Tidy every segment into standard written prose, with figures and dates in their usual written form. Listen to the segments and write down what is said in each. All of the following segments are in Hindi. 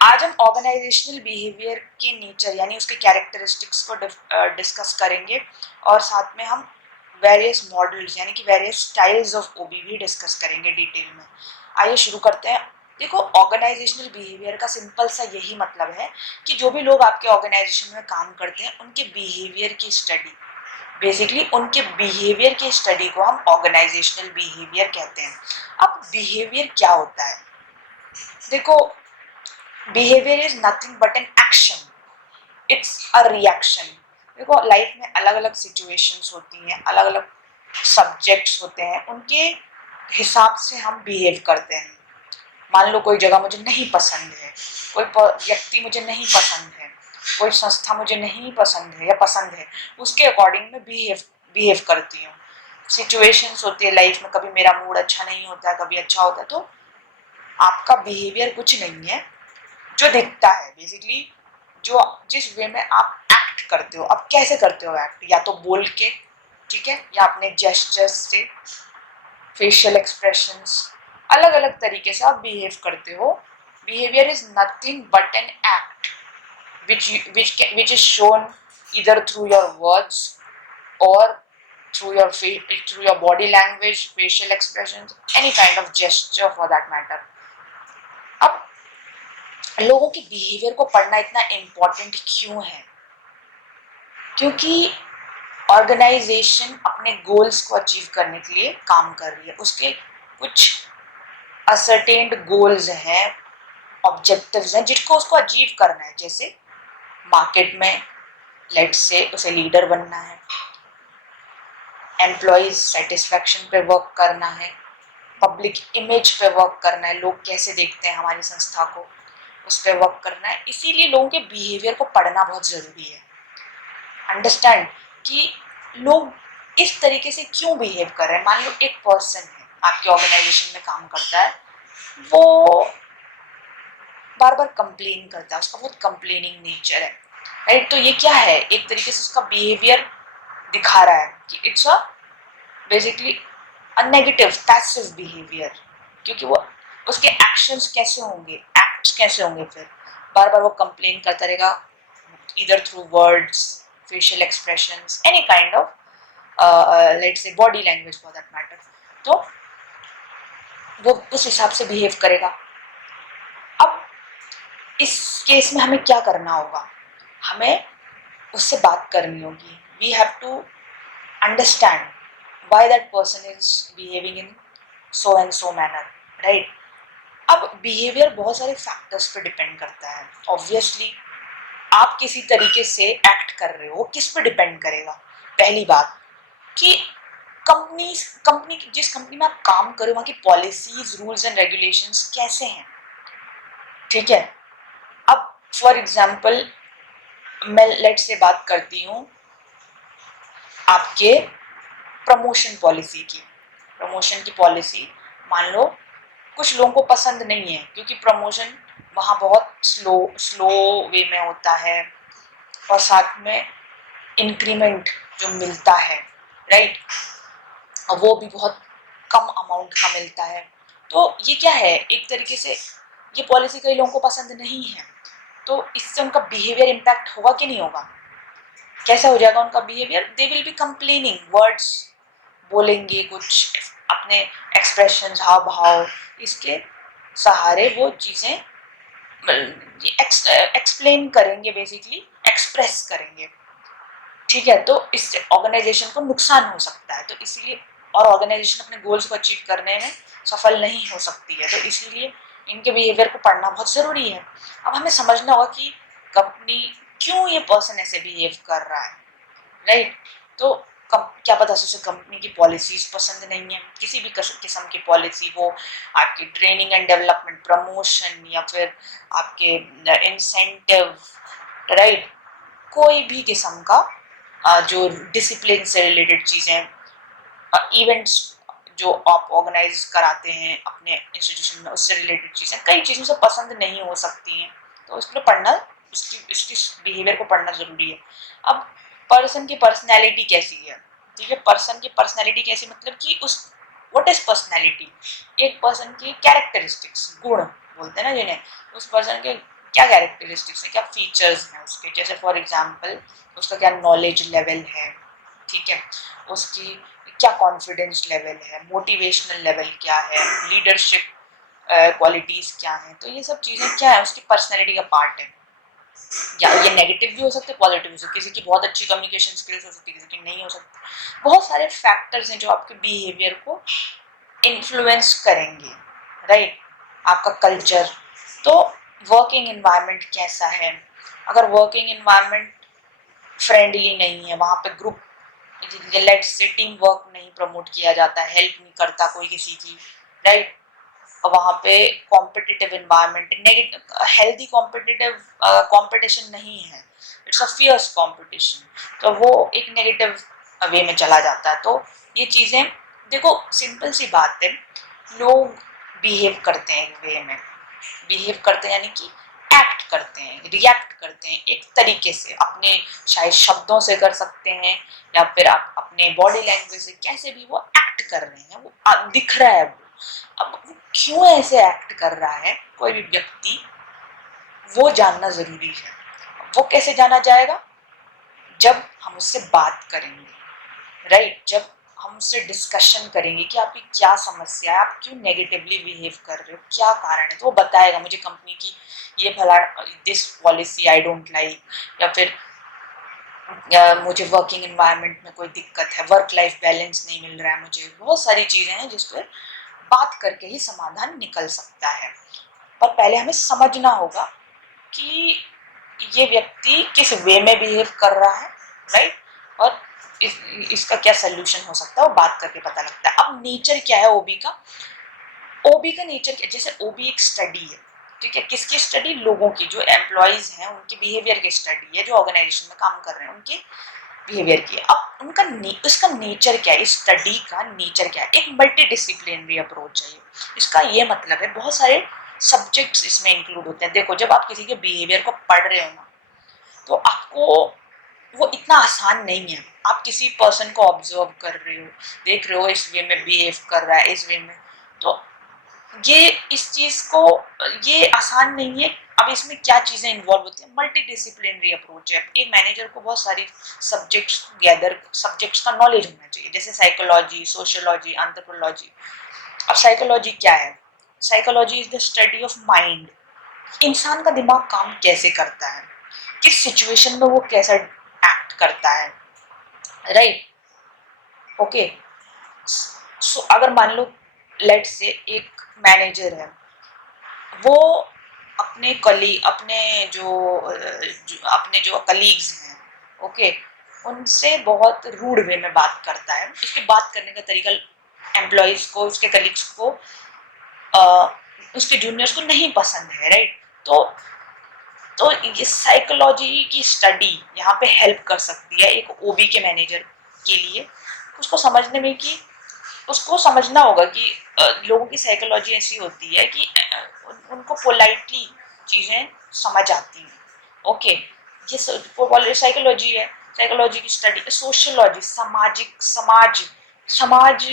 आज हम ऑर्गेनाइजेशनल बिहेवियर के नेचर यानी उसके कैरेक्टरिस्टिक्स को डिस्कस करेंगे और साथ में हम वेरियस मॉडल्स यानी कि वेरियस स्टाइल्स ऑफ ओबी भी डिस्कस करेंगे डिटेल में। आइए शुरू करते हैं। देखो, ऑर्गेनाइजेशनल बिहेवियर का सिंपल सा यही मतलब है कि जो भी लोग आपके ऑर्गेनाइजेशन में काम करते हैं उनके बिहेवियर की स्टडी, बेसिकली उनके बिहेवियर की स्टडी को हम ऑर्गेनाइजेशनल बिहेवियर कहते हैं। अब बिहेवियर क्या होता है? देखो, behaviour is nothing but an action, it's a reaction. देखो, लाइफ में अलग अलग सिचुएशंस होती हैं, अलग अलग सब्जेक्ट्स होते हैं, उनके हिसाब से हम बिहेव करते हैं। मान लो कोई जगह मुझे नहीं पसंद है, कोई व्यक्ति मुझे नहीं पसंद है, कोई संस्था मुझे नहीं पसंद है या पसंद है, उसके अकॉर्डिंग मैं बिहेव करती हूँ। सिचुएशंस होती है लाइफ में, कभी मेरा मूड अच्छा नहीं होता है, कभी अच्छा होता है। तो आपका बिहेवियर कुछ नहीं है, जो दिखता है बेसिकली, जो जिस वे में आप एक्ट करते हो। अब कैसे करते हो एक्ट? या तो बोल के, ठीक है, या अपने जेस्चर्स से, फेशियल एक्सप्रेशंस, अलग अलग तरीके से आप बिहेव करते हो। Behaviour is nothing but an act which is shown either through your words or through your body language, facial expressions, any kind of gesture for that matter. अब लोगों के बिहेवियर को पढ़ना इतना इम्पोर्टेंट क्यों है? क्योंकि ऑर्गेनाइजेशन अपने गोल्स को अचीव करने के लिए काम कर रही है। उसके कुछ असर्टेन्ड गोल्स हैं, ऑब्जेक्टिव्स हैं, जिसको उसको अचीव करना है। जैसे मार्केट में लेट्स से उसे लीडर बनना है, एम्प्लॉयज सेटिस्फैक्शन पे वर्क करना है, पब्लिक इमेज पे वर्क करना है, लोग कैसे देखते हैं हमारी संस्था को, उस पर वर्क करना है। इसीलिए लोगों के बिहेवियर को पढ़ना बहुत ज़रूरी है। अंडरस्टैंड कि लोग इस तरीके से क्यों बिहेव कर रहे हैं। मान लो एक पर्सन है, आपके ऑर्गेनाइजेशन में काम करता है, वो बार बार कंप्लेन करता है, उसका बहुत कंप्लेनिंग नेचर है, राइट? तो ये क्या है? एक तरीके से उसका बिहेवियर दिखा रहा है कि it's a basically a negative passive behaviour. क्योंकि वो उसके एक्शंस कैसे होंगे, एक्ट्स कैसे होंगे? फिर बार बार वो कंप्लेन करता रहेगा, either through words, facial expressions, any kind of let's say body language for that matter. तो वो उस हिसाब से बिहेव करेगा। अब इस केस में हमें क्या करना होगा? हमें उससे बात करनी होगी। We have to understand why that person is behaving in so and so manner, right? अब बिहेवियर बहुत सारे फैक्टर्स पे डिपेंड करता है। ऑब्वियसली आप किसी तरीके से एक्ट कर रहे हो, किस पे डिपेंड करेगा? पहली बात कि कंपनी जिस कंपनी में आप काम करो वहाँ की पॉलिसीज, रूल्स एंड रेगुलेशंस कैसे हैं, ठीक है? अब फॉर एग्जांपल मैं लेट से बात करती हूँ आपके प्रमोशन पॉलिसी की। प्रमोशन की पॉलिसी मान लो कुछ लोगों को पसंद नहीं है, क्योंकि प्रमोशन वहाँ बहुत स्लो वे में होता है, और साथ में इंक्रीमेंट जो मिलता है, राइट, वो भी बहुत कम अमाउंट का मिलता है। तो ये क्या है? एक तरीके से ये पॉलिसी कई लोगों को पसंद नहीं है, तो इससे उनका बिहेवियर इम्पैक्ट होगा कि नहीं होगा? कैसा हो जाएगा उनका behaviour? They will be complaining, words बोलेंगे, कुछ अपने एक्सप्रेशन, हाव भाव, इसके सहारे वो चीज़ें एक्सप्लेन करेंगे, बेसिकली एक्सप्रेस करेंगे, ठीक है? तो इससे ऑर्गेनाइजेशन को नुकसान हो सकता है। तो इसीलिए, और ऑर्गेनाइजेशन अपने गोल्स को अचीव करने में सफल नहीं हो सकती है, तो इसीलिए इनके बिहेवियर को पढ़ना बहुत ज़रूरी है। अब हमें समझना होगा कि कंपनी क्यों ये पर्सन ऐसे बिहेव कर रहा है, राइट? तो क्या पता उसे कंपनी की पॉलिसीज पसंद नहीं है, किसी भी किस्म की पॉलिसी, वो आपकी ट्रेनिंग एंड डेवलपमेंट, प्रमोशन, या फिर आपके इंसेंटिव, राइट, कोई भी किस्म का जो डिसिप्लिन से रिलेटेड चीज़ें, इवेंट्स जो आप ऑर्गेनाइज कराते हैं अपने इंस्टीट्यूशन में, उससे रिलेटेड चीज़ें, कई चीज़ों से पसंद नहीं हो सकती हैं। तो इसलिए पढ़ना, इसकी बिहेवियर को पढ़ना ज़रूरी है। अब पर्सन की पर्सनैलिटी कैसी है, ठीक है? पर्सन की पर्सनैलिटी कैसी, मतलब कि उस व्हाट इज पर्सनैलिटी? एक पर्सन की कैरेक्टरिस्टिक्स, गुण बोलते हैं ना जिन्हें, उस पर्सन के क्या कैरेक्टरिस्टिक्स हैं, क्या फीचर्स हैं उसके, जैसे फॉर एग्जांपल उसका क्या नॉलेज लेवल है, ठीक है, उसकी क्या कॉन्फिडेंस लेवल है, मोटिवेशनल लेवल क्या है, लीडरशिप क्वालिटीज क्या हैं। तो ये सब चीज़ें क्या है, उसकी पर्सनैलिटी का पार्ट है। या ये नेगेटिव भी हो सकते हैं, पॉजिटिव भी हो सकते हैं, किसी की बहुत अच्छी कम्युनिकेशन स्किल्स हो सकती है, किसी की नहीं हो सकती। बहुत सारे फैक्टर्स हैं जो आपके बिहेवियर को इन्फ्लुएंस करेंगे, राइट। आपका कल्चर, तो वर्किंग एनवायरनमेंट कैसा है, अगर वर्किंग एनवायरनमेंट फ्रेंडली नहीं है, वहाँ पे group let's say team work नहीं प्रमोट किया जाता, हेल्प नहीं करता कोई किसी की, राइट, वहाँ पे competitive environment, healthy competitive competition नहीं है, इट्स अ फियर्स कंपटीशन, तो वो एक नेगेटिव वे में चला जाता है। तो ये चीज़ें देखो, सिंपल सी बात है, लोग बिहेव करते हैं एक वे में, बिहेव करते हैं यानी कि एक्ट करते हैं, रिएक्ट करते हैं एक तरीके से, अपने शायद शब्दों से कर सकते हैं या फिर आप अपने बॉडी लैंग्वेज से, कैसे भी वो एक्ट कर रहे हैं, वो दिख रहा है। अब वो क्यों ऐसे एक्ट कर रहा है कोई भी व्यक्ति, वो जानना जरूरी है। वो कैसे जाना जाएगा, जब हम उससे बात करेंगे, राइट, जब हम उससे डिस्कशन करेंगे कि आपकी क्या समस्या है, आप क्यों नेगेटिवली बिहेव कर रहे हो, क्या कारण है, तो वो बताएगा मुझे कंपनी की ये फला this policy I don't like, या फिर मुझे वर्किंग एनवायरनमेंट में कोई दिक्कत है, वर्क लाइफ बैलेंस नहीं मिल रहा है मुझे, बहुत सारी चीज़ें हैं जिस पर बात करके ही समाधान निकल सकता है। पर पहले हमें समझना होगा कि ये व्यक्ति किस वे में बिहेव कर रहा है, राइट, और इसका क्या सोल्यूशन हो सकता है, वो बात करके पता लगता है। अब नेचर क्या है ओबी का, ओबी का नेचर क्या, जैसे ओबी एक स्टडी है, ठीक है, किसकी स्टडी, लोगों की, जो एम्प्लॉयज हैं उनके बिहेवियर की स्टडी है, जो ऑर्गेनाइजेशन में काम कर रहे हैं उनके बिहेवियर की। अब उनका उसका नेचर क्या है, इस स्टडी का नेचर क्या है, एक मल्टी डिसिप्लिनरी अप्रोच है। इसका ये मतलब है बहुत सारे सब्जेक्ट्स इसमें इंक्लूड होते हैं। देखो, जब आप किसी के बिहेवियर को पढ़ रहे हो ना, तो आपको वो इतना आसान नहीं है। आप किसी पर्सन को ऑब्जर्व कर रहे हो, देख रहे हो इस वे में बिहेव कर रहा है, इस वे में, तो ये इस चीज को, ये आसान नहीं है। अब इसमें क्या चीजें इन्वॉल्व होती है, मल्टी डिसिप्लिनरी अप्रोच है। एक मैनेजर को बहुत सारी सब्जेक्ट्स का नॉलेज होना चाहिए, जैसे साइकोलॉजी, सोशियोलॉजी, एंथ्रोपोलॉजी। अब साइकोलॉजी क्या है, psychology is the study of mind, इंसान का दिमाग काम कैसे करता है, किस सिचुएशन में वो कैसा एक्ट करता है, राइट, ओके। सो अगर मान लो लेट्स से एक मैनेजर है, वो अपने जो कलीग्स हैं, ओके, उनसे बहुत रूड वे में बात करता है। इसके बात करने का तरीका एम्प्लॉयज को, उसके कलीग्स को, उसके जूनियर्स को नहीं पसंद है, राइट। तो ये साइकोलॉजी की स्टडी यहाँ पे हेल्प कर सकती है एक ओबी के मैनेजर के लिए, उसको समझने में कि उसको समझना होगा कि लोगों की साइकोलॉजी ऐसी होती है कि उनको पोलाइटली चीज़ें समझ आती हैं, ओके। ये साइकोलॉजी है, साइकोलॉजी की स्टडी। सोशियोलॉजी, समाज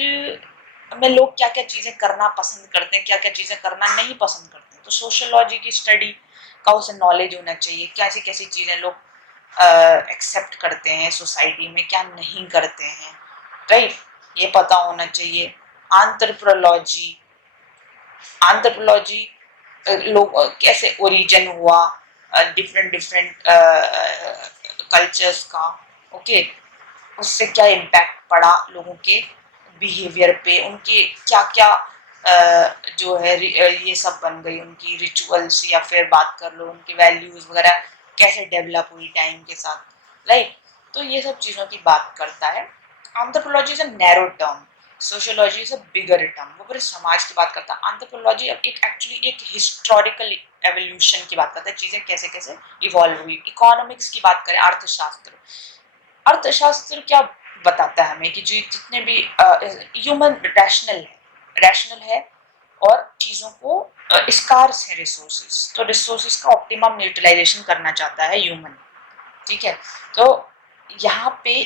में लोग क्या क्या चीज़ें करना पसंद करते हैं, क्या क्या चीज़ें करना नहीं पसंद करते हैं, तो सोशियोलॉजी की स्टडी का उसे नॉलेज होना चाहिए, कैसी कैसी चीज़ें लोग एक्सेप्ट करते हैं सोसाइटी में, क्या नहीं करते हैं, राइट, ये पता होना चाहिए। एंथ्रोपोलॉजी, एंथ्रोपोलॉजी लोग कैसे ओरिजिन हुआ डिफरेंट डिफरेंट कल्चर्स का, ओके, उससे क्या इम्पैक्ट पड़ा लोगों के बिहेवियर पे, उनके क्या क्या जो है ये सब बन गई उनकी रिचुअल्स, या फिर बात कर लो उनकी वैल्यूज वगैरह कैसे डेवलप हुई टाइम के साथ, राइट। तो ये सब चीज़ों की बात करता है। Anthropology is a narrow term, sociology is a bigger term, वो पूरे समाज की बात करता है। एंथ्रोपोलॉजी एक्चुअली एक हिस्टोरिकल एवोल्यूशन की बात करता है, चीज़ें कैसे कैसे इवॉल्व हुई। इकोनॉमिक्स की बात करें, अर्थशास्त्र, अर्थशास्त्र क्या बताता है हमें कि जो जितने भी ह्यूमन रैशनल है और चीज़ों को स्कार्स है रिसोर्सेज, तो रिसोर्सेज का ऑप्टिमम यूटिलाइजेशन करना चाहता है ह्यूमन, ठीक है। तो यहाँ पे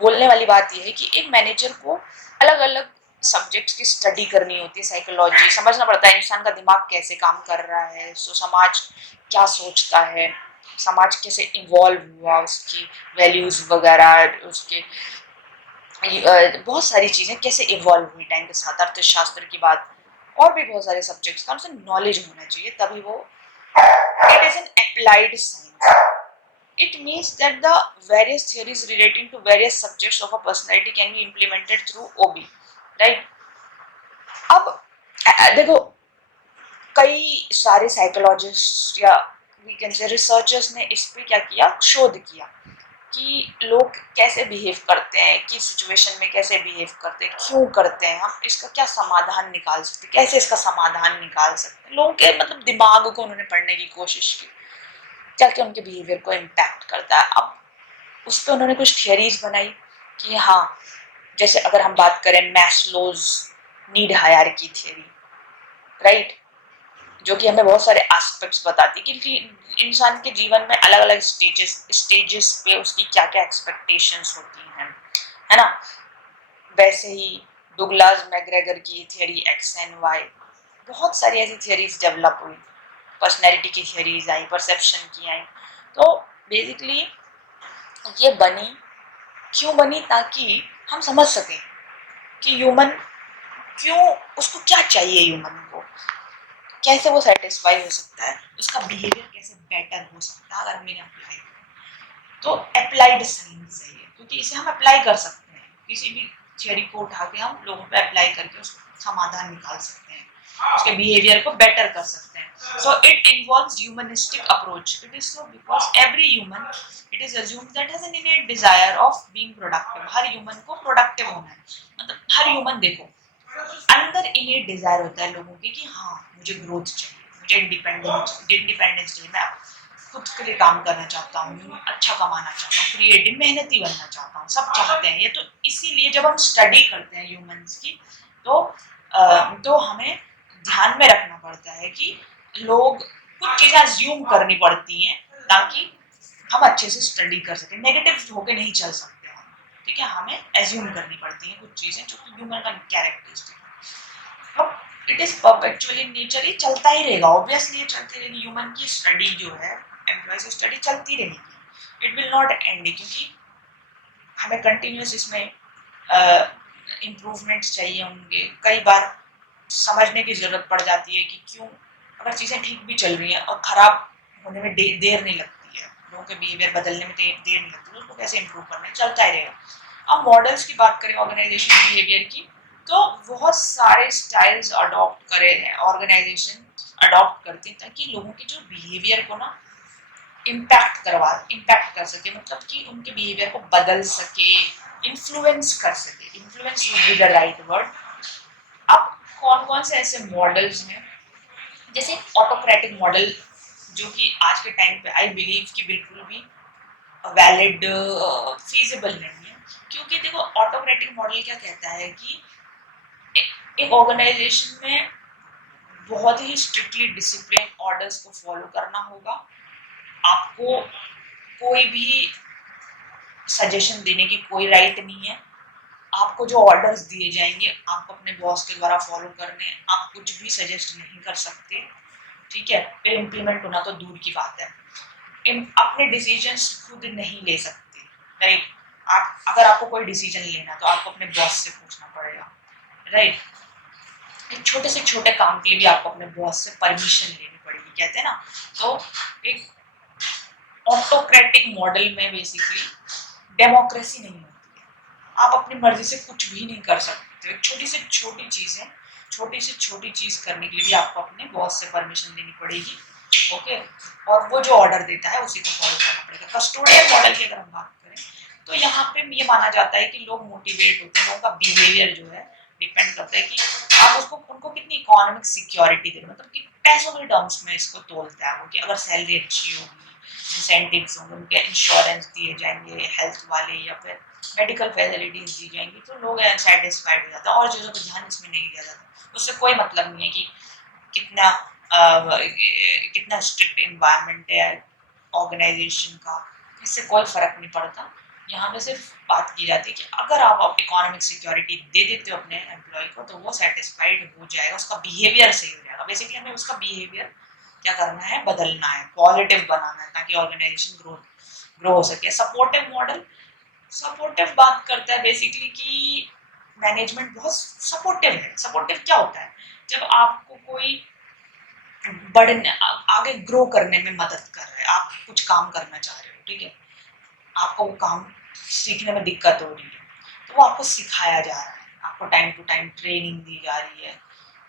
बोलने वाली बात यह है कि एक मैनेजर को अलग अलग सब्जेक्ट्स की स्टडी करनी होती है, साइकोलॉजी समझना पड़ता है, इंसान का दिमाग कैसे काम कर रहा है, सो समाज क्या सोचता है, समाज कैसे इवॉल्व हुआ, उसकी वैल्यूज वगैरह, उसके बहुत सारी चीज़ें कैसे इवॉल्व हुई टाइम के साथ, अर्थशास्त्र की बात, और भी बहुत सारे सब्जेक्ट्स का उनसे नॉलेज होना चाहिए, तभी वो it is an applied science. It means that the various theories relating to various subjects of a personality can be implemented through OB, right? अब देखो, कई सारे साइकोलॉजिस्ट या वी कैन से रिसर्चर्स ने इस पे क्या किया, शोध किया कि लोग कैसे बिहेव करते हैं, किस सिचुएशन में कैसे बिहेव करते हैं, क्यों करते हैं, हम इसका क्या समाधान निकाल सकते हैं, कैसे इसका समाधान निकाल सकते हैं. लोगों के मतलब दिमाग को उन्होंने पढ़ने की कोशिश की, क्या क्या उनके बिहेवियर को इम्पैक्ट करता है. अब उस पर उन्होंने कुछ थियरीज बनाई कि हाँ, जैसे अगर हम बात करें Maslow's need hierarchy theory, right, जो कि हमें बहुत सारे एस्पेक्ट्स बताती है कि इंसान के जीवन में अलग अलग स्टेजेस पे उसकी क्या क्या एक्सपेक्टेशंस होती हैं, है ना. वैसे ही डुगलास मैग्रेगर की थियरी एक्स एंड वाई, बहुत सारी ऐसी थियरीज डेवलप हुई, पर्सनैलिटी की थियरीज आई, परसेप्शन की आई. तो बेसिकली ये बनी, क्यों बनी, ताकि हम समझ सकें कि ह्यूमन क्यों, उसको क्या चाहिए, ह्यूमन को कैसे वो सेटिस्फाई हो सकता है, उसका बिहेवियर कैसे बेटर हो सकता है अगर मैंने अप्लाई किया. तो अप्लाइड साइंस है ये, क्योंकि इसे हम अप्लाई कर सकते हैं, किसी भी थियरी को उठा के हम लोगों पे अप्लाई करके उसका समाधान निकाल सकते हैं, उसके बिहेवियर को बेटर कर सकते हैं. So it involves humanistic approach. It is so because every human, it is assumed that has an innate desire of being productive. Her human को प्रोडक्टिव होना है, मतलब हर ह्यूमन देखो अंदर इनेट डिजायर होता है लोगों की कि हाँ मुझे ग्रोथ चाहिए, मुझे इंडिपेंडेंस चाहिए, मैं खुद के लिए काम करना चाहता हूँ, अच्छा कमाना चाहता हूँ, क्रिएटिव मेहनती बनना चाहता हूँ, सब चाहते हैं ये. तो इसीलिए जब हम स्टडी करते हैं ह्यूमंस की, तो हमें ध्यान में रखना पड़ता है कि लोग कुछ चीजें अज्यूम करनी पड़ती हैं ताकि हम अच्छे से स्टडी कर सकें, नेगेटिव होके नहीं चल सकते हम, ठीक है, हमें एज्यूम करनी पड़ती हैं कुछ चीजें जो कि ह्यूमन का कैरेक्टरिस्टिक है. अब इट इज परपेचुअली नेचर, ये चलता ही रहेगा, ऑब्वियसली ये चलती रहेगी, ह्यूमन की स्टडी जो है, एम्प्लॉयज की स्टडी चलती रहेगी, इट विल नॉट एंड, क्योंकि हमें कंटिन्यूस इसमें इम्प्रूवमेंट्स चाहिए होंगे. कई बार समझने की जरूरत पड़ जाती है कि क्यों, अगर चीज़ें ठीक भी चल रही हैं और खराब होने में देर नहीं लगती है, लोगों के बिहेवियर बदलने में देर नहीं लगती, उसको कैसे इम्प्रूव करना है, चलता ही रहेगा. अब मॉडल्स की बात करें ऑर्गेनाइजेशन बिहेवियर की, तो बहुत सारे स्टाइल्स अडॉप्ट करे हैं ऑर्गेनाइजेशन, अडॉप्ट करती है ताकि लोगों के जो बिहेवियर को ना इम्पैक्ट कर सके, मतलब कि उनके बिहेवियर को बदल सके, इन्फ्लुएंस कर सके. Influence would be the right word. अब कौन कौन से ऐसे मॉडल्स हैं, जैसे ऑटोक्रेटिक मॉडल, जो कि आज के टाइम पे आई बिलीव कि बिल्कुल भी वैलिड फीजिबल नहीं है, क्योंकि देखो ऑटोक्रेटिक मॉडल क्या कहता है कि एक ऑर्गेनाइजेशन में बहुत ही स्ट्रिक्टली डिसिप्लिन ऑर्डर्स को फॉलो करना होगा, आपको कोई भी सजेशन देने की कोई राइट नहीं है, आपको जो ऑर्डर्स दिए जाएंगे आपको अपने बॉस के द्वारा फॉलो करने, आप कुछ भी सजेस्ट नहीं कर सकते, ठीक है, फिर इम्प्लीमेंट होना तो दूर की बात है. अपने डिसीजंस खुद नहीं ले सकते, राइट. आप अगर आपको कोई डिसीजन लेना तो आपको अपने बॉस से पूछना पड़ेगा, राइट. एक छोटे से छोटे काम के लिए भी आपको अपने बॉस से परमिशन लेनी पड़ेगी, कहते हैं ना. तो एक ऑटोक्रेटिक मॉडल में बेसिकली डेमोक्रेसी नहीं होती है, आप अपनी मर्जी से कुछ भी नहीं कर सकते. एक छोटी से छोटी चीज करने के लिए भी आपको अपने बॉस से परमिशन लेनी पड़ेगी, ओके. और वो जो ऑर्डर देता है उसी को फॉलो करना पड़ेगा. कस्टोडियन मॉडल की अगर हम बात करें तो यहाँ पे ये माना जाता है कि लोग मोटिवेट होते हैं, लोगों का बिहेवियर जो है डिपेंड करता है कि आप उनको कितनी इकोनॉमिक सिक्योरिटी दे, मतलब कि पैसों के टर्म्स में इसको तोलता है वो, कि अगर सैलरी अच्छी होगी, इंसेंटिव्स होंगे, उनके इंश्योरेंस दिए जाएंगे हेल्थ वाले, या फिर मेडिकल फैसिलिटीज दी जाएंगी, तो लोग सेटिस्फाइड हो जाता है, और चीज़ों पर ध्यान इसमें नहीं दिया जाता. उससे कोई मतलब नहीं है कि कितना कितना स्ट्रिक्ट इन्वायरमेंट है ऑर्गेनाइजेशन का, इससे कोई फर्क नहीं पड़ता. यहाँ पे सिर्फ बात की जाती है कि अगर आप इकोनॉमिक सिक्योरिटी दे देते हो अपने एम्प्लॉय को तो वो सेटिस्फाइड हो जाएगा, उसका बिहेवियर सही हो जाएगा। बेसिकली हमें उसका बिहेवियर क्या करना है, बदलना है, पॉजिटिव बनाना है ताकि ऑर्गेनाइजेशन ग्रो हो सके। सपोर्टिव मॉडल, सपोर्टिव बात करता है बेसिकली कि मैनेजमेंट बहुत सपोर्टिव है। सपोर्टिव क्या होता है, जब आपको कोई बढ़ने आगे ग्रो करने में मदद कर रहा है, आप कुछ काम करना चाह रहे हो, ठीक है, आपको वो काम सीखने में दिक्कत हो रही है तो वो आपको सिखाया जा रहा है, आपको टाइम टू टाइम ट्रेनिंग दी जा रही है,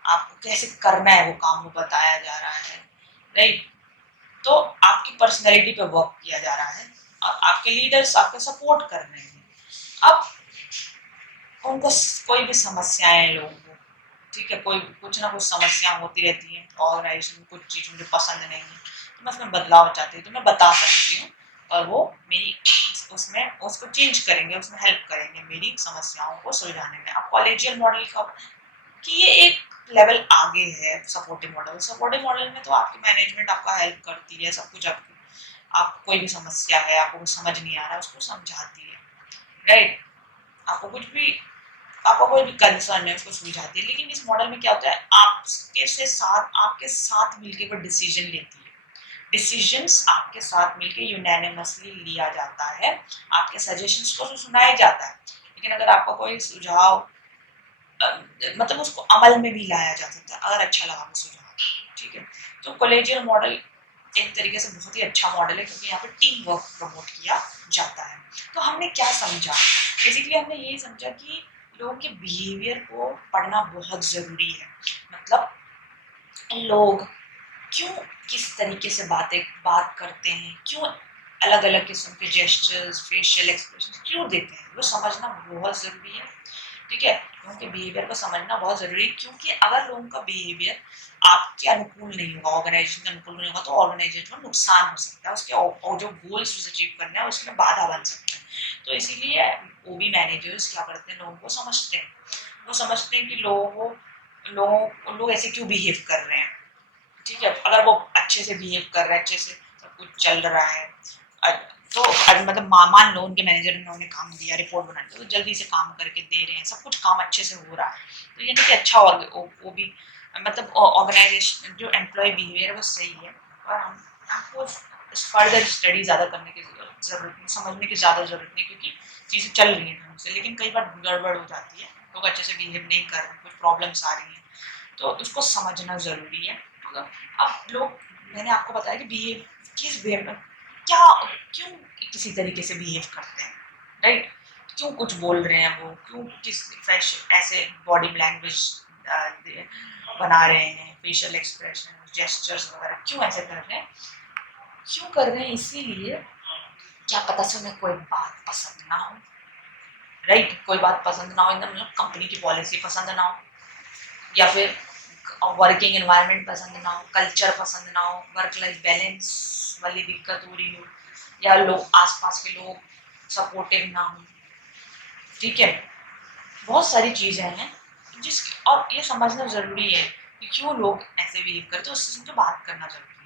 आपको कैसे करना है वो काम वो बताया जा रहा है, राइट। तो आपकी पर्सनैलिटी पे वर्क किया जा रहा है और आपके लीडर्स आपको सपोर्ट कर रहे हैं। अब उनको कोई भी समस्याएं लोगों को, ठीक है, कोई कुछ ना कुछ समस्या होती रहती है, ऑर्गेनाइजेशन कुछ चीज़ मुझे पसंद नहीं है तो मैं उसमें बदलाव चाहती हूँ तो मैं बता सकती हूँ और वो मेरी उसमें उसको चेंज करेंगे, उसमें हेल्प करेंगे मेरी समस्याओं को सुलझाने में। अब कॉलेजियल मॉडल का कि ये एक लेवल आगे है सपोर्टिव मॉडल। सपोर्टिव मॉडल में तो आपकी मैनेजमेंट आपका हेल्प करती है, सब कुछ आपको कोई भी समस्या है, आपको कुछ समझ नहीं आ रहा है उसको समझाती है, राइट। आपको कुछ भी आपका कोई भी कंसर्न है उसको सुलझाती है। लेकिन इस मॉडल में क्या होता है, आपके साथ मिलके वो डिसीजन लेती है, डिसीजंस आपके साथ मिलके यूनैनिमसली लिया जाता है, आपके सजेशंस को तो सुनाया जाता है लेकिन अगर आपका कोई सुझाव मतलब उसको अमल में भी लाया जा सकता है अगर अच्छा लगा वो सुझाव, ठीक है। तो कॉलेजियल मॉडल एक तरीके से बहुत ही अच्छा मॉडल है क्योंकि यहाँ पे टीम वर्क प्रमोट किया जाता है। तो हमने क्या समझा, बेसिकली हमने यही समझा कि लोगों के बिहेवियर को पढ़ना बहुत ज़रूरी है। मतलब लोग क्यों किस तरीके से बात करते हैं, क्यों अलग अलग किस्म के जेस्चर्स फेशियल एक्सप्रेशन क्यों देते हैं, वो समझना बहुत ज़रूरी है, ठीक है। लोगों के बिहेवियर को समझना बहुत ज़रूरी है क्योंकि अगर लोगों का बिहेवियर आपके अनुकूल नहीं होगा, ऑर्गेनाइजेशन के अनुकूल नहीं होगा तो ऑर्गेनाइजेशन को नुकसान हो सकता है, उसके और जो गोल्स उसे अचीव करने हैं उसमें बाधा बन सकता है। तो इसीलिए वो भी मैनेजर्स क्या करते हैं, लोगों को समझते हैं, वो समझते हैं कि लोग ऐसे क्यों बिहेव कर रहे हैं, ठीक है। अगर वो अच्छे से बिहेव कर रहा है, अच्छे से सब कुछ चल रहा है तो मतलब मान लो उनके मैनेजर ने उन्हें काम दिया रिपोर्ट बनाने तो जल्दी से काम करके दे रहे हैं, सब कुछ काम अच्छे से हो रहा है तो ये नहीं कि अच्छा और वो भी मतलब ऑर्गेनाइजेशन जो एम्प्लॉय बिहेवियर है वो सही है। और हमको फर्दर स्टडी ज़्यादा करने की जरूरत नहीं, समझने की ज़्यादा जरूरत नहीं क्योंकि चीज़ें चल रही हैं ढंग से, लेकिन कई बार गड़बड़ हो जाती है, लोग अच्छे से बिहेव नहीं कर रहे, कुछ प्रॉब्लम्स आ रही हैं तो उसको समझना ज़रूरी है। मतलब अब लोग, मैंने आपको बताया कि बिहेव किस वे में क्या क्यों किसी तरीके से बिहेव करते हैं, राइट, क्यों कुछ बोल रहे हैं वो, क्यों किस ऐसे बॉडी लैंग्वेज बना रहे हैं, फेशियल एक्सप्रेशन जेस्चर्स वगैरह क्यों ऐसे कर रहे हैं, क्यों कर रहे हैं, इसीलिए क्या पता से उन्हें कोई बात पसंद ना हो, राइट, कोई बात पसंद ना हो, एकदम मतलब कंपनी की पॉलिसी पसंद ना हो या फिर वर्किंग एनवायरनमेंट पसंद ना हो, कल्चर पसंद ना हो, वर्क लाइफ बैलेंस वाली दिक्कत हो रही हो या लोग आसपास के लोग सपोर्टिव ना हो, ठीक है। बहुत सारी चीज़ें हैं और ये समझना ज़रूरी है कि क्यों लोग ऐसे बिहेव करते हैं, उससे बात करना ज़रूरी है।